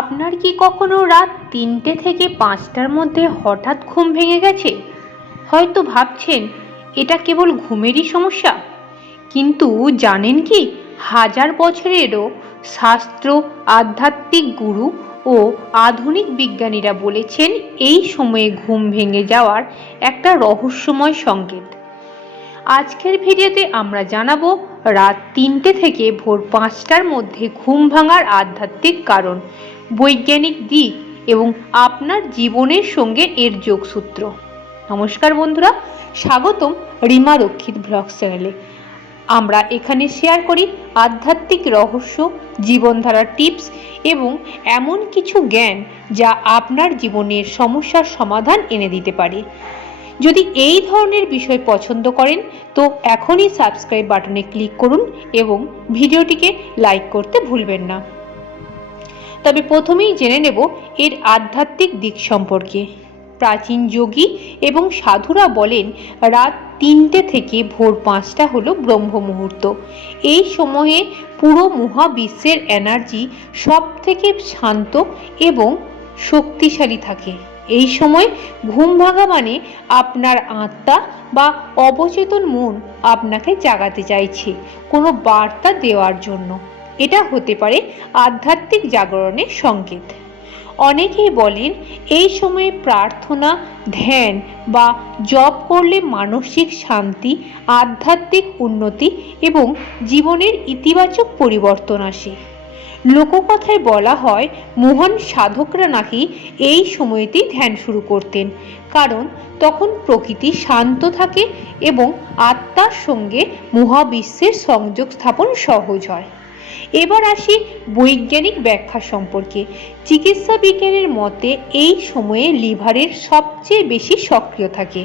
আপনার কি কখনো রাত ৩টে থেকে ৫টার মধ্যে হঠাৎ ঘুম ভেঙে গেছে? হয়তো ভাবছেন এটা কেবল ঘুমেরই সমস্যা, কিন্তু জানেন কি, হাজার বছরেরও শাস্ত্র, আধ্যাত্মিক গুরু ও আধুনিক বিজ্ঞানীরা বলেছেন এই সময়ে ঘুম ভেঙে যাওয়ার একটা রহস্যময় সংকেত। আজকের ভিডিওতে আমরা জানাবো রাত ৩টে থেকে ভোর ৫টার মধ্যে ঘুম ভাঙার আধ্যাত্মিক কারণ, বৈজ্ঞানিক দিক এবং আপনার জীবনের সঙ্গে এর যোগসূত্র। নমস্কার বন্ধুরা, স্বাগতম রিমা রক্ষিত ব্লগ চ্যানেলে। আমরা এখানে শেয়ার করি আধ্যাত্মিক রহস্য, জীবনধারার টিপস এবং এমন কিছু জ্ঞান যা আপনার জীবনের সমস্যার সমাধান এনে দিতে পারে। যদি এই ধরনের বিষয় পছন্দ করেন তো এখনই সাবস্ক্রাইব বাটনে ক্লিক করুন এবং ভিডিওটিকে লাইক করতে ভুলবেন না। তবে প্রথমেই জেনে নেব এর আধ্যাত্মিক দিক সম্পর্কে। প্রাচীন যোগী এবং সাধুরা বলেন রাত ৩টে থেকে ভোর ৫টা হলো ব্রহ্ম মুহূর্ত। এই সময়ে পুরো মহাবিশ্বের এনার্জি সব থেকে শান্ত এবং শক্তিশালী থাকে। এই সময় ঘুম ভাঙা মানে আপনার আত্মা বা অবচেতন মন আপনাকে জাগাতে চাইছে কোনো বার্তা দেওয়ার জন্য। এটা হতে পারে আধ্যাত্মিক জাগরণের সংকেত। অনেকেই বলেন এই সময়ে প্রার্থনা, ধ্যান বা জপ করলে মানসিক শান্তি, আধ্যাত্মিক উন্নতি এবং জীবনের ইতিবাচক পরিবর্তন আসে। লোককথায় বলা হয় মহান সাধকরা নাকি এই সময়তেই ধ্যান শুরু করতেন, কারণ তখন প্রকৃতি শান্ত থাকে এবং আত্মার সঙ্গে মহাবিশ্বের সংযোগ স্থাপন সহজ হয়। এবার আসি বৈজ্ঞানিক ব্যাখ্যা সম্পর্কে। চিকিৎসা বিজ্ঞানের মতে এই সময়ে লিভারের সবচেয়ে বেশি সক্রিয় থাকে,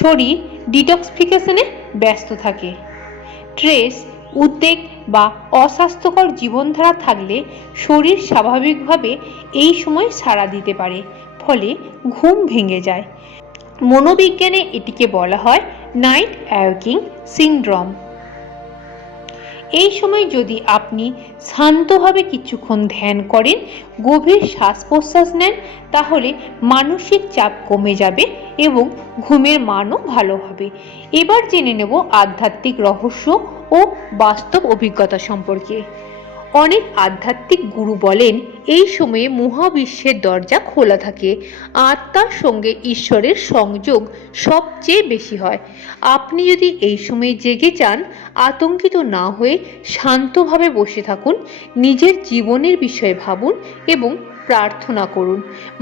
শরীর ডিটক্সিফিকেশনে ব্যস্ত থাকে। স্ট্রেস, উদ্বেগ বা অস্বাস্থ্যকর জীবনধারা থাকলে শরীর স্বাভাবিকভাবে এই সময় সাড়া দিতে পারে, ফলে ঘুম ভেঙে যায়। মনোবিজ্ঞানে এটিকে বলা হয় নাইট অ্যাওয়েকিং সিনড্রোম। এই সময় যদি আপনি শান্তভাবে কিছুক্ষণ ধ্যান করেন, গভীর শ্বাস প্রশ্বাস নেন, তাহলে মানসিক চাপ কমে যাবে এবং ঘুমের মানও ভালো হবে। এবার জেনে নেব আধ্যাত্মিক রহস্য ও বাস্তব অভিজ্ঞতা সম্পর্কে। অনেক আধ্যাত্মিক গুরু বলেন এই সময়ে মহাবিশ্বের দরজা খোলা থাকে, আত্মার সঙ্গে ঈশ্বরের সংযোগ সবচেয়ে বেশি হয়। আপনি যদি এই সময়ে জেগে যান, আতঙ্কিত না হয়ে শান্তভাবে বসে থাকুন, নিজের জীবনের বিষয়ে ভাবুন এবং প্রার্থনা করুন।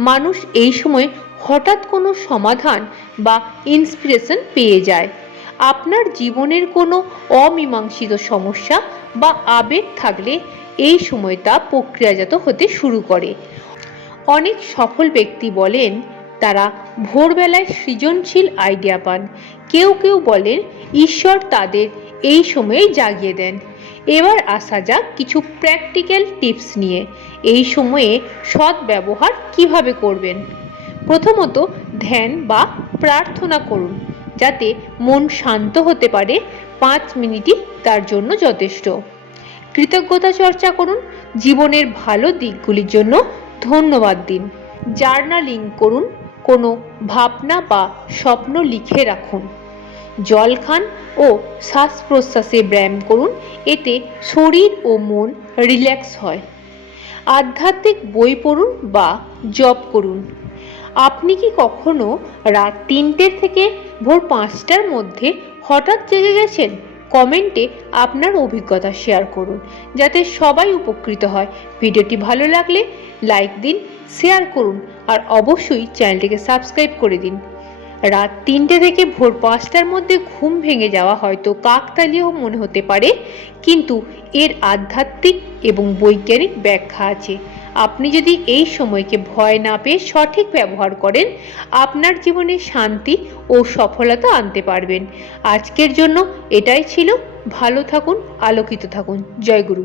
মানুষ এই সময় হঠাৎ কোনো সমাধান বা ইন্সপিরেশন পেয়ে যায়। আপনার জীবনের কোনো অমীমাংসিত সমস্যা বা আবেগ থাকলে এই সময় তা প্রক্রিয়াজাত হতে শুরু করে। অনেক সফল ব্যক্তি বলেন তারা ভোরবেলায় সৃজনশীল আইডিয়া পান। কেউ কেউ বলেন ঈশ্বর তাদের এই সময়ে জাগিয়ে দেন। এবার আসা যাক কিছু প্র্যাকটিক্যাল টিপস নিয়ে। এই সময়ে সৎ ব্যবহার কিভাবে করবেন। প্রথমত, ধ্যান বা প্রার্থনা করুন, যাতে মন শান্ত হতে পারে। 5 মিনিটই তার জন্য যথেষ্ট। কৃতজ্ঞতা চর্চা করুন, জীবনের ভালো দিকগুলির জন্য ধন্যবাদ দিন। জার্নালিং করুন, কোনো ভাবনা বা স্বপ্ন লিখে রাখুন। জল খান ও শ্বাস প্রশ্বাসে ব্যায়াম করুন, এতে শরীর ও মন রিল্যাক্স হয়। আধ্যাত্মিক বই পড়ুন বা জপ করুন। আপনি কি কখনো রাত 3টে থেকে ভোর 5টার মধ্যে হঠাৎ জেগে গেছেন? কমেন্টে আপনার অভিজ্ঞতা শেয়ার করুন, যাতে সবাই উপকৃত হয়। ভিডিওটি ভালো লাগলে লাইক দিন, শেয়ার করুন আর অবশ্যই চ্যানেলটিকে সাবস্ক্রাইব করে দিন। রাত 3টে থেকে ভোর 5টার মধ্যে ঘুম ভেঙে যাওয়া হয়তো কাকতালীয় মনে হতে পারে, কিন্তু এর আধ্যাত্মিক এবং বৈজ্ঞানিক ব্যাখ্যা আছে। আপনি যদি এই সময়কে ভয় না পেয়ে সঠিক ব্যবহার করেন, আপনার জীবনে শান্তি ও সফলতা আনতে পারবেন। আজকের জন্য এটাই ছিল। ভালো থাকুন, আলোকিত থাকুন। জয় গুরু।